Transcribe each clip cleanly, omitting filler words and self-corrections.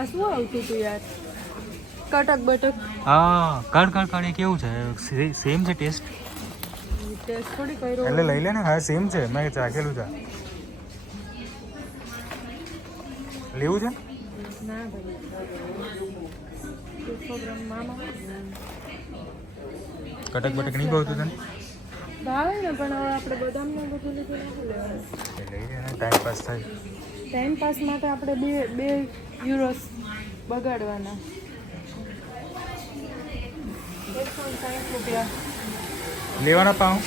આ શું આવતું હતું યાર? કટક બટક. હા કડ એ કેવું છે? સેમ છે ટેસ્ટ? ટેસ્ટ થોડી કર્યો. એટલે લઈ લે ને. હા સેમ છે, મેં ચાખેલું છે. લેવું છે? ના ભાઈ. 200 ગ્રામ મામા. કટક બટક નહીં ભાવતું તને? ભાવે ને, પણ હવે આપણે બદામને બધું લીધું નથી લેવાનું. લઈ લે ને, ટાઈમ પાસ થાય. ટાઈમ પાસ માટે આપણે બે યુરોસ બગાડવાના. 160 રૂપિયા લેવાના પાઉં?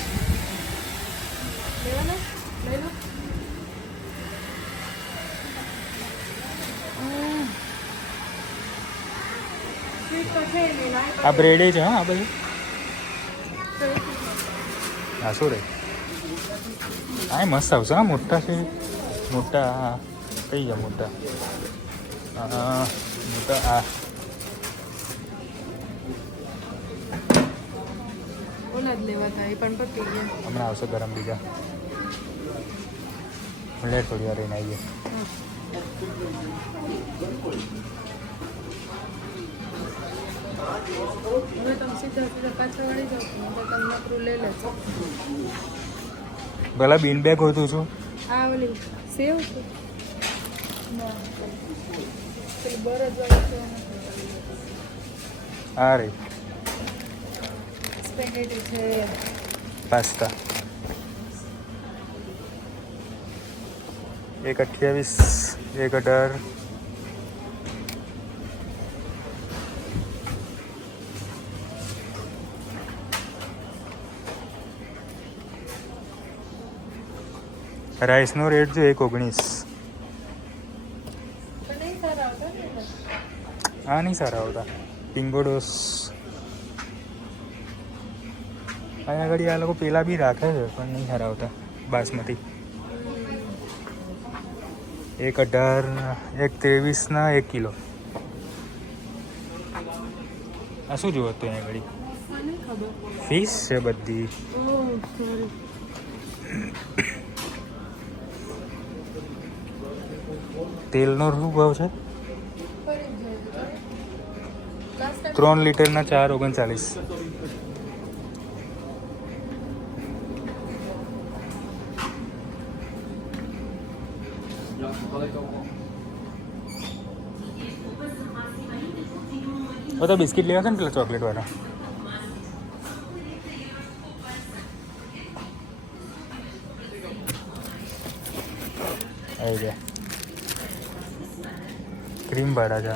લેવાના? લઈ લો. સ્વીટ તો છે નહીં. આ બ્રેડે છે. હા આ બધું હા શું રે? હા મસ્ત આવશે. હા મોટા છે. મોટા હા કઈ છે મોટા? મોટા આ ઓલા જ લેવાતા, એ પણ પતી ગયા. હમણાં આવશે ગરમ બીજા. લેટ થોડી વાર રહીને આવીએ. હવે તમે સીધા પાછા વળી જાઓ તો તમે નકરું લઈ લેજો. ભલા બીન બેગ હોતું છું. આ ઓલી સેવ છે. ના પેલી બરજ વાળી સેવ નથી. હા રે સ્પેગેટી છે. પાસ્તા 1.28 1.18 રાઈસનો રેટ જો 1.19. હા નહીં સારા આવતા. પિંગોડોસ અહીંયા આગળ આ લોકો પેલા બી રાખે છે પણ નહીં સારા આવતા. બાસમતી 1.18 1.23 1 કિલો. આ શું જોવો તો અહીંયા આગળ? ફિશ છે બધી. તેલનો શું ભાવ છે? 3 લીટરના 4.39. તો બિસ્કિટ લેવા છે ને પેલા ચોકલેટ વાળા? આવી ગયા. ક્રીમ વાળા છે.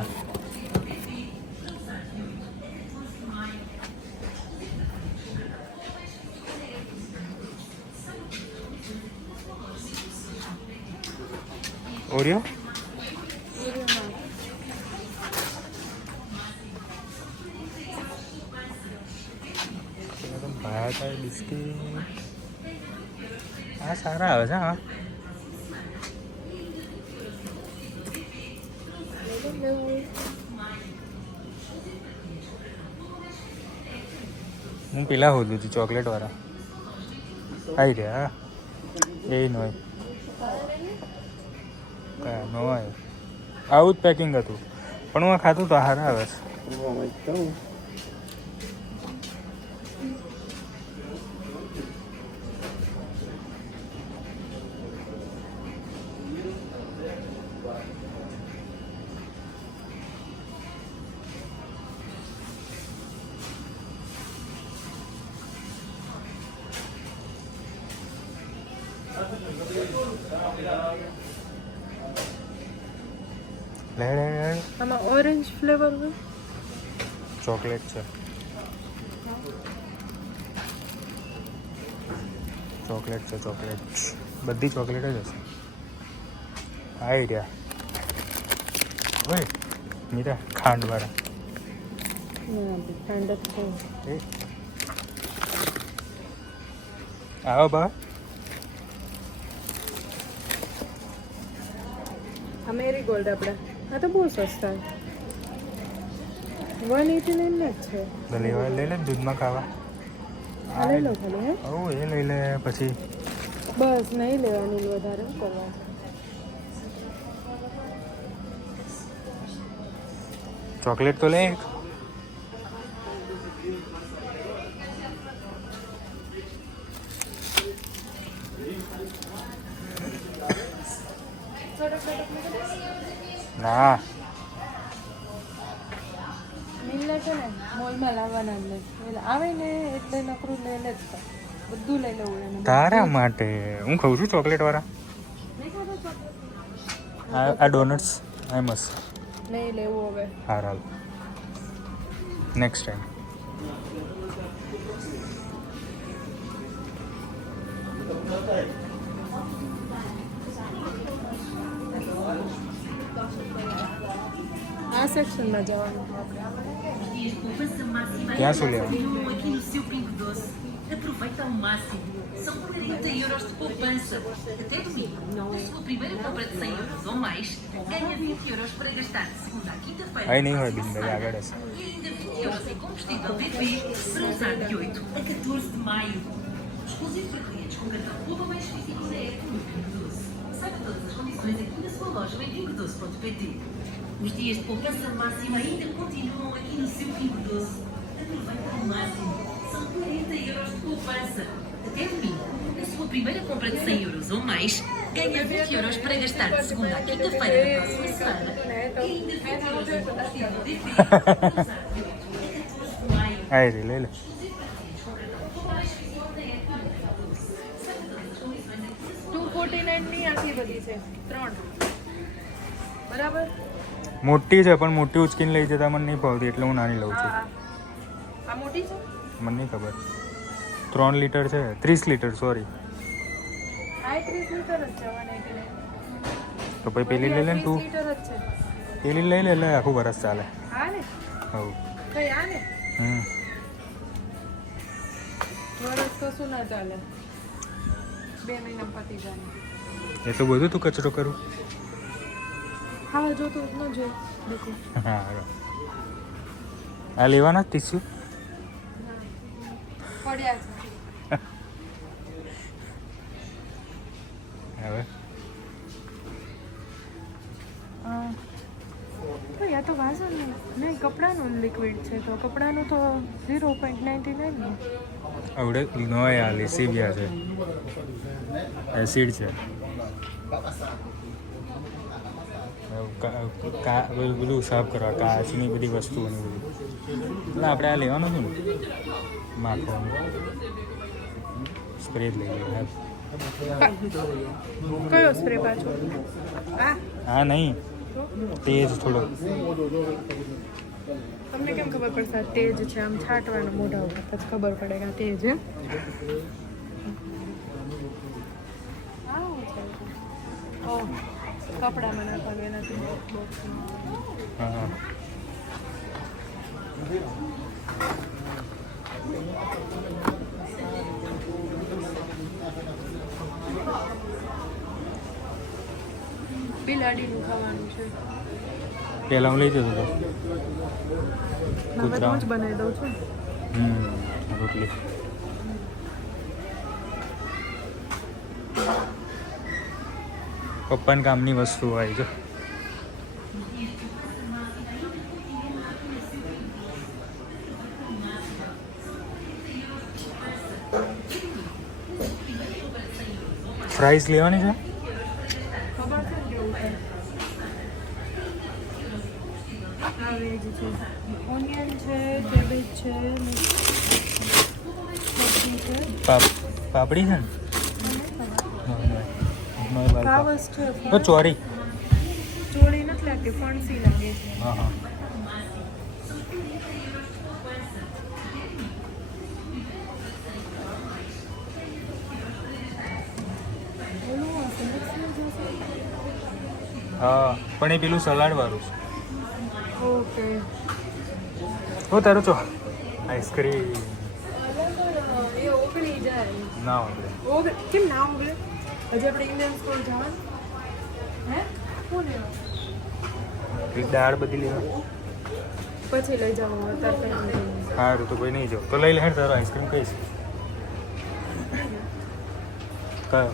ઓરિયો બિસ્કિટ આ સારા આવે છે. હા હું પેલા હોતું છું ચોકલેટ વાળા. આવી રહ્યા. એ નો નો આવ્યો. આવું જ પેકિંગ હતું પણ હું ખાતું તો સારા આવે છે. આમાં ઓરેન્જ ફ્લેવર હોય. ચોકલેટ છે. ચોકલેટ છે. ચોકલેટ બધી ચોકલેટ જ હશે. આવી રહ્યા. ઓય મીરા ખાંડવાળા. ખાંડ જ આવો બા. આ મેરીગોલ્ડ આપણા આ તો બહુ સસ્તા 189 જ છે. લેવા લઈ લે દૂધમાં ખાવા. આ લઈ લો ખાલી. હે ઓ એ લઈ લે પછી. બસ નહીં લેવાની વધારે કરવા. ચોકલેટ તો લે એક. ના મિલને છે ને મોલમાં લાવવાના જ નથી એટલે આવે ને એટલે નકરું લઈને જ થાય. બધું લઈ લેવું એને. તારા માટે હું ખાઉં છું ચોકલેટ વાળા. નહીં ખાધો ચોકલેટ? આ ડોનટ્સ આ મસ્ત. નહીં લેવું હવે. હા હાલ નેક્સ્ટ ટાઈમ. આ સેક્શનમાં જવાનું આપણે. ક્યાં શું લેવાનું? Aqui no seu Pingo Doce. Aproveita ao máximo. São 40 euros de poupança. Até domingo. Na sua primeira compra de 100 euros ou mais, ganha 20 euros para gastar de segunda à quinta-feira. અહીં નહીં હોય બિંદાસ આગળ હશે. E ainda 20 euros em combustível BP para usar de 8 a 14 de maio. Exclusivo para clientes com cartão Poupa Mais Físico da app no Pingo Doce. Saiba todas as condições aqui na sua loja em pingodoce.pt. Os dias de poupança máxima ainda continuam aqui no seu Pingo Doce. Aproveita ao máximo. São 40 euros de poupança. Até domingo. Na sua primeira compra de 100 euros ou mais, ganha 20 euros para gastar de segunda à quinta-feira da próxima semana. E ainda 20 euros em combustível DP para usar de 8 a 14 de maio. આ રે લઈ લે. $249 ની આખી બધી છે 3 બરાબર. મોટી છે પણ મોટી ઉચકીને લઈ જતા મને નહીં ભાવતી એટલે હું નાની લઉં છું. આ મોટી છે. મને નહીં ખબર. 3 લીટર છે 30 લીટર સોરી. આ 30 લીટર જ છે 189. તો પછી પેલી લઈ લે ને તું. 30 લીટર જ છે. પેલી લઈ લે એટલે આખું વરસ ચાલે. આ ને હવ કઈ આ ને હમ વરસ કશું ના ચાલે. 2 મહિના પતી જાય. એટલું બધું તું કચરો કરું. હા જોતું જ ન જોઈ દેખો. હા આ લેવાના ટીસ્યુ. પડ્યા છે. હવે તો યા તો વાસણ નહીં કપડાનું લિક્વિડ છે તો કપડાનું તો 0.99 ને. આવડે નો આ લેસીવિયા છે એસિડ છે. બધું સાફ કરવા કાચની બધી વસ્તુઓની બધું એટલે આપણે આ લેવાનું હતું ને માખવાનું સ્પ્રે જ લઈ લઈએ. કયો સ્પ્રે પાછો? આ હા નહીં તેજ થોડો. તમને કેમ ખબર પડશે આ તેજ છે? આમ છાંટવાનું મોઢા ઉપર પછી ખબર પડે કે આ તેજ છે. આવું છે. ઓહ કપડામાં નાખવાનું એનાથી બોક્સમાં. હા બિલાડીનું ખાવાનું છે. પહેલાં હું લઈ જતો હતો હવે તો હું જ બનાવી દઉં છું. રોટલી. પપ્પાને કામની વસ્તુ આવી જો. ફ્રાઈઝ લેવાની છે. ખબર છે ને કેવું છે? આ વેજ છે, ઓનિયન છે, કેબેજ છે, સબ્જી છે, પાપડી છે ને ફ્લાવર્સ છે. ચોરી. ચોળી નથી લાગતી, ફણસી લાગે છે. હા હા ઓલું હશે, મિક્સમાં જશે. હા પણ એ પેલું સલાડ વાળું છે. ઓકે. હો તારું ચો આઈસ્ક્રીમ એ ઓગળી જાય. ના આપણે કેમ ના ઓગળે? હજી આપણે ઇન્ડિયન સ્ટોર જવાનું હે? શું લેવા? દાળ બધી લેવા. પછી લઈ જાઓ અત્યારે કંઈ નહીં. સારું તો કોઈ નહીં જાવ તો લઈ લે હેડ તારો આઈસ્ક્રીમ કહીશ. કયો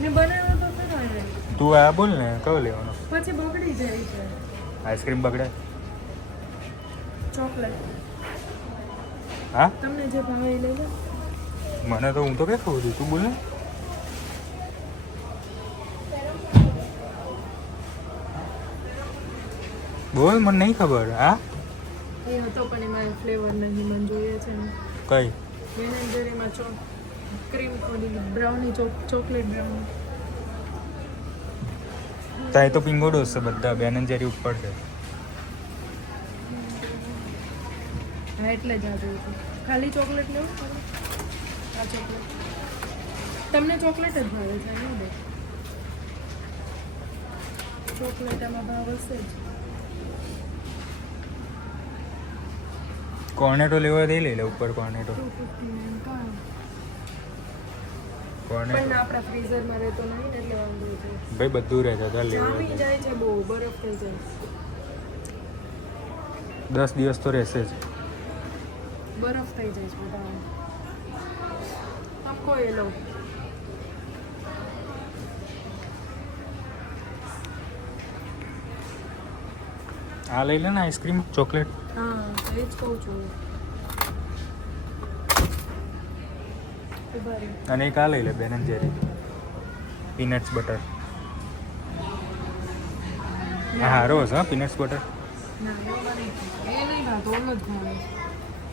ને બનાવ્યો તો ખરો એને. તું આ બોલ ને કયો લેવાનો. પછી બગડી જાય છે. આઈસ્ક્રીમ બગડે ચોકલેટ હા તમને જે ભાવે એ લઈ લો. મને તો હું તો ક્યાં ખબર તું બોલ ને બોલ મને નહીં ખબર હા એ હતો પણ એમાં ફ્લેવર નહીં મને જોઈએ છે ને કઈ બેન એન્ડ જેરીમાં ક્રીમ ઓલી બ્રાઉની ચોકલેટ બ્રાઉની. તાય તો પિંગોડોસ છે બધા બેન એન્ડ જેરી ઉપર છે હા એટલે જ આ જોયું હતું. ખાલી ચોકલેટ લેવું આ ચોકલેટ તમને ચોકલેટ જ ભાવે છે નહીં બે ચોકલેટ એમાં ભાવ હશે જ. કોર્નેટો લેવા દે લઈ લે ઉપર કોર્નેટો 259 કાં પણ કોર્નેટો આપણા ફ્રીઝરમાં રહેતો નહીં ને એટલે વાંધો છે. ભાઈ બધું રહે છે તાર લેવા જામી જાય છે બહુ બરફ થઈ જાય 10 દિવસ તો રહેશે જ બરફ થઈ જાય છે બધા આમ કોઈ લો આ લઈ લે ને આઈસ્ક્રીમ ચોકલેટ હા એ જ કહું છું ઉભા રહી. અને એક આ લઈ લે બેન એન્ડ જેરી પીનટ્સ બટર હા હારો હશે હા પીનટ્સ બટર ના એમાં નહીં. એ નહીં ભાવતો ઓલો જ ભાવે.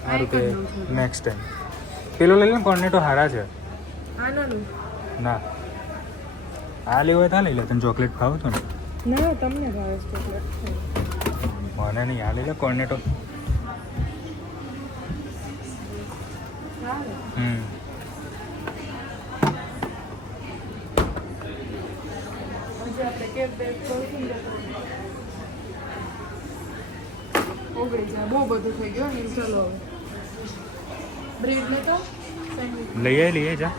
સારું આ કે એક જ લઉં છું. નેક્સ્ટ ટાઈમ પેલો લઈ લે ને કોર્નેટો હારા છે આ ના લઉં. ના આ લેવું હોય તો આ લઈ લે તને ચોકલેટ ભાવ તો ને ના તમને ભાવે છે ચોકલેટ મને નહીં આ લઈ લે કોર્નેટો ભાવે. હમ હજી આપણે કેક બેક કરશું ને ઓગળી જાય બહુ બધું થઈ ગયું ને ચાલો હવે બ્રેડ લેતો સેન્ડવિચ લઈ આય જા